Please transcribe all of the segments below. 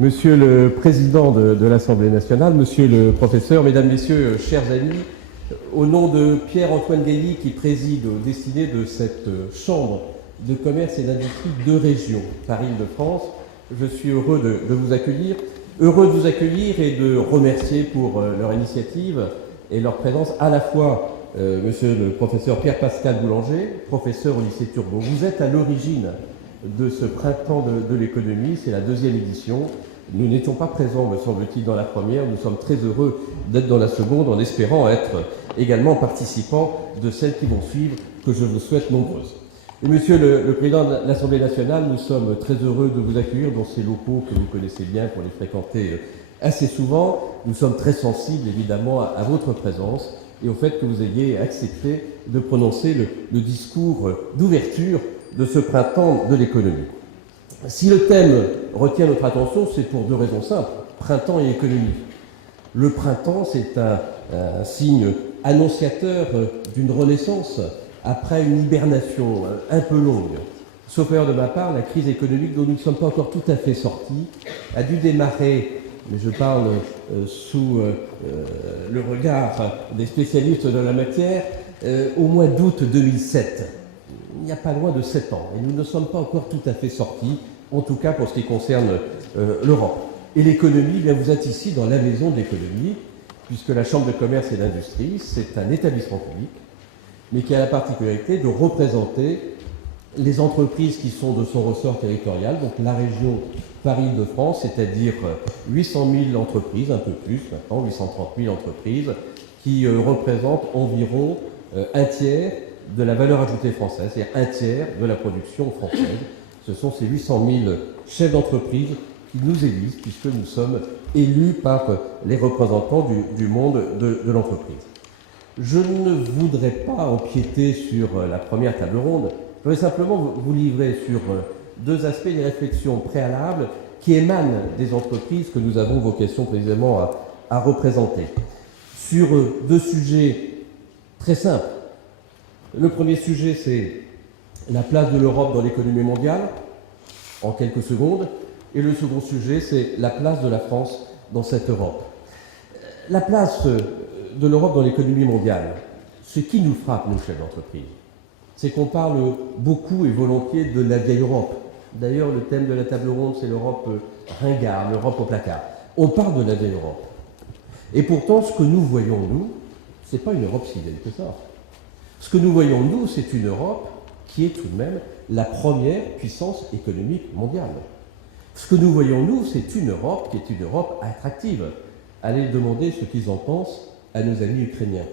Monsieur le Président de l'Assemblée nationale, Monsieur le Professeur, Mesdames, Messieurs, chers amis, au nom de Pierre-Antoine Gailly, qui préside aux destinées de cette Chambre de commerce et d'industrie de région Paris-Île-de-France, je suis heureux de vous accueillir. Heureux de vous accueillir et de remercier pour leur initiative et leur présence à la fois Monsieur le Professeur Pierre-Pascal Boulanger, professeur au lycée Turgot. Vous êtes à l'origine de ce printemps de l'économie, c'est la deuxième édition. Nous n'étions pas présents, me semble-t-il, dans la première. Nous sommes très heureux d'être dans la seconde, en espérant être également participants de celles qui vont suivre, que je vous souhaite nombreuses. Et Monsieur le Président de l'Assemblée nationale, nous sommes très heureux de vous accueillir dans ces locaux que vous connaissez bien pour les fréquenter assez souvent. Nous sommes très sensibles, évidemment, à votre présence et au fait que vous ayez accepté de prononcer le discours d'ouverture de ce printemps de l'économie. Si le thème retient notre attention, c'est pour deux raisons simples, printemps et économie. Le printemps, c'est un signe annonciateur d'une renaissance après une hibernation un peu longue. Sauf erreur de ma part, la crise économique dont nous ne sommes pas encore tout à fait sortis a dû démarrer, mais je parle sous le regard des spécialistes de la matière, au mois d'août 2007. Il n'y a pas loin de 7 ans, et nous ne sommes pas encore tout à fait sortis, en tout cas pour ce qui concerne l'Europe. Et l'économie, bien, vous êtes ici dans la maison de l'économie, puisque la Chambre de commerce et d'industrie, c'est un établissement public, mais qui a la particularité de représenter les entreprises qui sont de son ressort territorial, donc la région Paris-Île-de-France, c'est-à-dire 800 000 entreprises, un peu plus maintenant, 830 000 entreprises, qui représentent environ un tiers de la valeur ajoutée française, c'est-à-dire un tiers de la production française. Ce sont ces 800 000 chefs d'entreprise qui nous élisent, puisque nous sommes élus par les représentants du monde de l'entreprise. Je ne voudrais pas empiéter sur la première table ronde, je voudrais simplement vous livrer sur deux aspects des réflexions préalables qui émanent des entreprises que nous avons vocation précisément à représenter. Sur deux sujets très simples. Le premier sujet, c'est la place de l'Europe dans l'économie mondiale, en quelques secondes. Et le second sujet, c'est la place de la France dans cette Europe. La place de l'Europe dans l'économie mondiale, ce qui nous frappe, nous, chefs d'entreprise, c'est qu'on parle beaucoup et volontiers de la vieille Europe. D'ailleurs, le thème de la table ronde, c'est l'Europe ringarde, l'Europe au placard. On parle de la vieille Europe. Et pourtant, ce que nous voyons, nous, c'est pas une Europe si vieille que ça. Ce que nous voyons, nous, c'est une Europe qui est tout de même la première puissance économique mondiale. Ce que nous voyons, nous, c'est une Europe qui est une Europe attractive. Allez demander ce qu'ils en pensent à nos amis ukrainiens.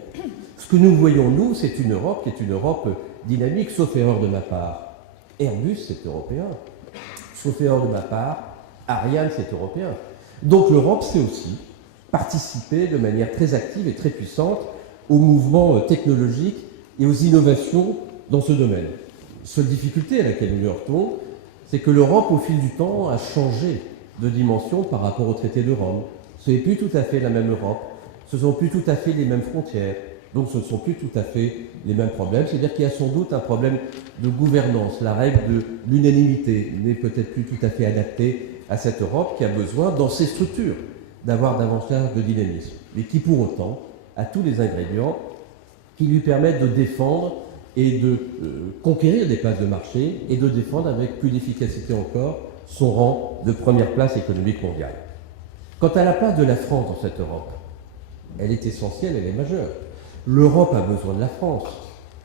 Ce que nous voyons, nous, c'est une Europe qui est une Europe dynamique, sauf erreur de ma part. Airbus, c'est européen. Sauf erreur de ma part, Ariane, c'est européen. Donc l'Europe, c'est aussi participer de manière très active et très puissante au mouvement technologique et aux innovations dans ce domaine. Seule difficulté à laquelle nous nous heurtons, c'est que l'Europe, au fil du temps, a changé de dimension par rapport au traité de Rome. Ce n'est plus tout à fait la même Europe, ce ne sont plus tout à fait les mêmes frontières, donc ce ne sont plus tout à fait les mêmes problèmes. C'est-à-dire qu'il y a sans doute un problème de gouvernance. La règle de l'unanimité n'est peut-être plus tout à fait adaptée à cette Europe qui a besoin, dans ses structures, d'avoir davantage de dynamisme, mais qui pour autant a tous les ingrédients qui lui permettent de défendre et de conquérir des places de marché et de défendre avec plus d'efficacité encore son rang de première place économique mondiale. Quant à la place de la France dans cette Europe, elle est essentielle, elle est majeure. L'Europe a besoin de la France,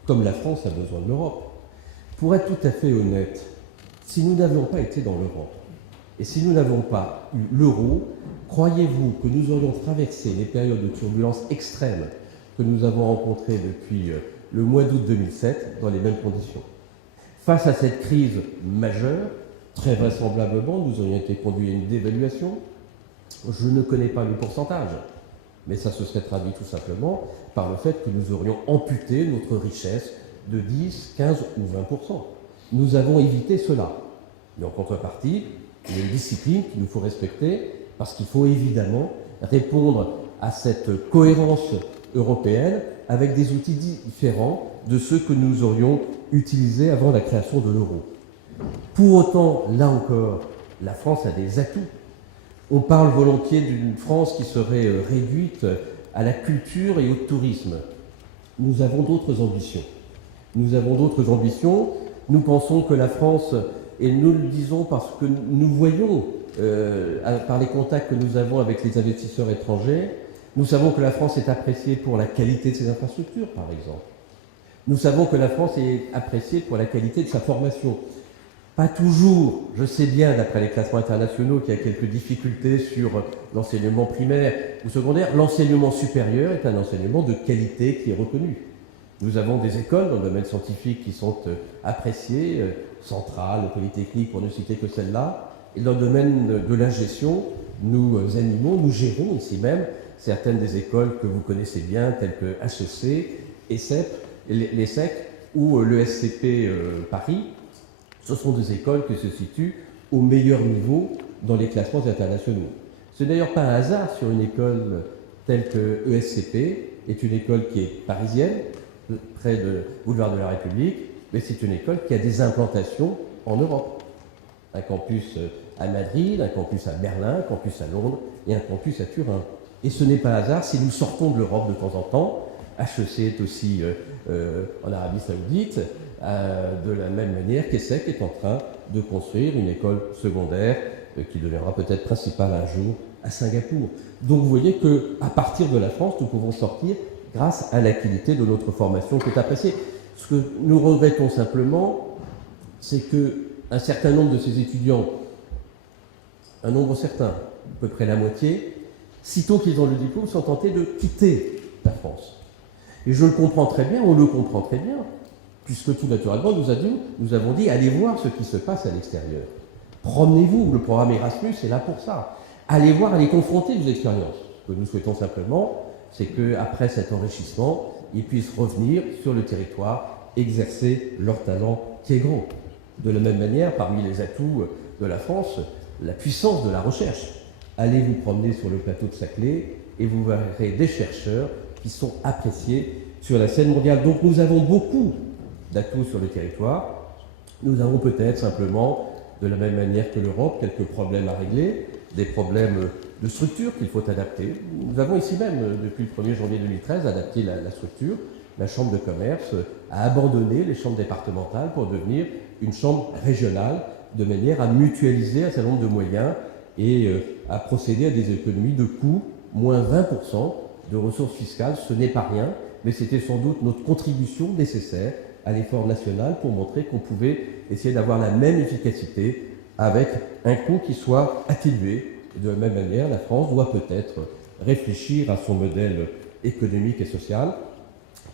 comme la France a besoin de l'Europe. Pour être tout à fait honnête, si nous n'avions pas été dans l'Europe, et si nous n'avions pas eu l'euro, croyez-vous que nous aurions traversé les périodes de turbulences extrêmes que nous avons rencontrées depuis le mois d'août 2007 dans les mêmes conditions? Face à cette crise majeure, très vraisemblablement, nous aurions été conduits à une dévaluation. Je ne connais pas le pourcentage, mais ça se serait traduit tout simplement par le fait que nous aurions amputé notre richesse de 10, 15 ou 20%. Nous avons évité cela. Mais en contrepartie, il y a une discipline qu'il nous faut respecter, parce qu'il faut évidemment répondre à cette cohérence européenne avec des outils différents de ceux que nous aurions utilisés avant la création de l'euro. Pour autant, là encore, la France a des atouts. On parle volontiers d'une France qui serait réduite à la culture et au tourisme. Nous avons d'autres ambitions. Nous avons d'autres ambitions. Nous pensons que la France, et nous le disons parce que nous voyons, par les contacts que nous avons avec les investisseurs étrangers, nous savons que la France est appréciée pour la qualité de ses infrastructures, par exemple. Nous savons que la France est appréciée pour la qualité de sa formation. Pas toujours, je sais bien, d'après les classements internationaux, qu'il y a quelques difficultés sur l'enseignement primaire ou secondaire. L'enseignement supérieur est un enseignement de qualité qui est reconnu. Nous avons des écoles dans le domaine scientifique qui sont appréciées, Centrale, Polytechnique, pour ne citer que celle-là. Et dans le domaine de la gestion, nous animons, nous gérons ici même certaines des écoles que vous connaissez bien, telles que HEC, ESSEC, l'ESSEC ou l'ESCP Paris. Ce sont des écoles qui se situent au meilleur niveau dans les classements internationaux. Ce n'est d'ailleurs pas un hasard sur une école telle que ESCP, est une école qui est parisienne, près de Boulevard de la République, mais c'est une école qui a des implantations en Europe. Un campus à Madrid, un campus à Berlin, un campus à Londres et un campus à Turin. Et ce n'est pas un hasard si nous sortons de l'Europe de temps en temps. HEC est aussi en Arabie Saoudite, de la même manière qu'ESSEC est en train de construire une école secondaire qui deviendra peut-être principale un jour à Singapour. Donc vous voyez qu'à partir de la France, nous pouvons sortir grâce à la qualité de notre formation qui est appréciée. Ce que nous regrettons simplement, c'est qu'un certain nombre de ces étudiants, un nombre certain, à peu près la moitié, sitôt qu'ils ont le diplôme, sont tentés de quitter la France. Et je le comprends très bien, on le comprend très bien, puisque tout naturellement, nous avons dit, allez voir ce qui se passe à l'extérieur. Promenez-vous, le programme Erasmus est là pour ça. Allez voir, allez confronter vos expériences. Ce que nous souhaitons simplement, c'est qu'après cet enrichissement, ils puissent revenir sur le territoire, exercer leur talent qui est grand. De la même manière, parmi les atouts de la France, la puissance de la recherche. Allez vous promener sur le plateau de Saclay et vous verrez des chercheurs qui sont appréciés sur la scène mondiale. Donc nous avons beaucoup d'atouts sur le territoire. Nous avons peut-être simplement, de la même manière que l'Europe, quelques problèmes à régler, des problèmes de structure qu'il faut adapter. Nous avons ici même, depuis le 1er janvier 2013, adapté la structure. La Chambre de commerce a abandonné les chambres départementales pour devenir une chambre régionale, de manière à mutualiser un certain nombre de moyens et à procéder à des économies de coûts, moins 20% de ressources fiscales. Ce n'est pas rien, mais c'était sans doute notre contribution nécessaire à l'effort national pour montrer qu'on pouvait essayer d'avoir la même efficacité avec un coût qui soit atténué. De la même manière, la France doit peut-être réfléchir à son modèle économique et social,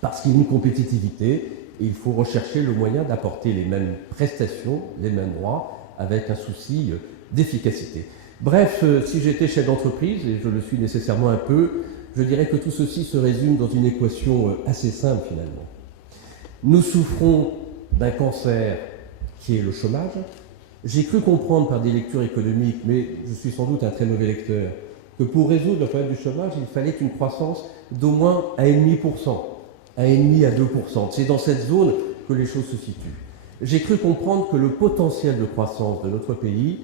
parce qu'il y a une compétitivité et il faut rechercher le moyen d'apporter les mêmes prestations, les mêmes droits, avec un souci d'efficacité. Bref, si j'étais chef d'entreprise, et je le suis nécessairement un peu, je dirais que tout ceci se résume dans une équation assez simple finalement. Nous souffrons d'un cancer qui est le chômage. J'ai cru comprendre par des lectures économiques, mais je suis sans doute un très mauvais lecteur, que pour résoudre le problème du chômage, il fallait une croissance d'au moins 1,5%, 1,5 à 2%. C'est dans cette zone que les choses se situent. J'ai cru comprendre que le potentiel de croissance de notre pays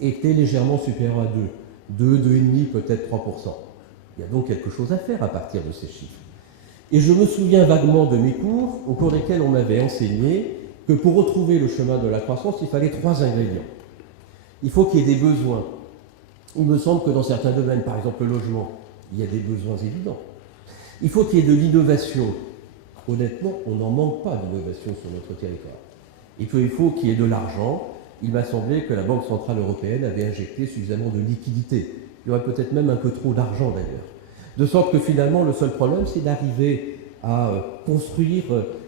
était légèrement supérieur à 2, 2,5, peut-être 3%. Il y a donc quelque chose à faire à partir de ces chiffres. Et je me souviens vaguement de mes cours, au cours desquels on m'avait enseigné que pour retrouver le chemin de la croissance, il fallait 3 ingrédients. Il faut qu'il y ait des besoins. Il me semble que dans certains domaines, par exemple le logement, il y a des besoins évidents. Il faut qu'il y ait de l'innovation. Honnêtement, on n'en manque pas d'innovation sur notre territoire. Et puis il faut qu'il y ait de l'argent. Il m'a semblé que la Banque Centrale Européenne avait injecté suffisamment de liquidités. Il y aurait peut-être même un peu trop d'argent d'ailleurs. De sorte que finalement, le seul problème, c'est d'arriver à construire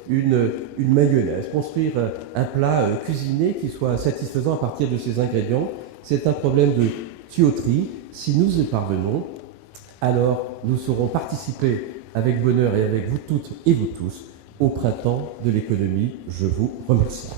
une mayonnaise, construire un plat cuisiné qui soit satisfaisant à partir de ces ingrédients. C'est un problème de tuyauterie. Si nous y parvenons, alors nous saurons participer avec bonheur et avec vous toutes et vous tous au printemps de l'économie. Je vous remercie.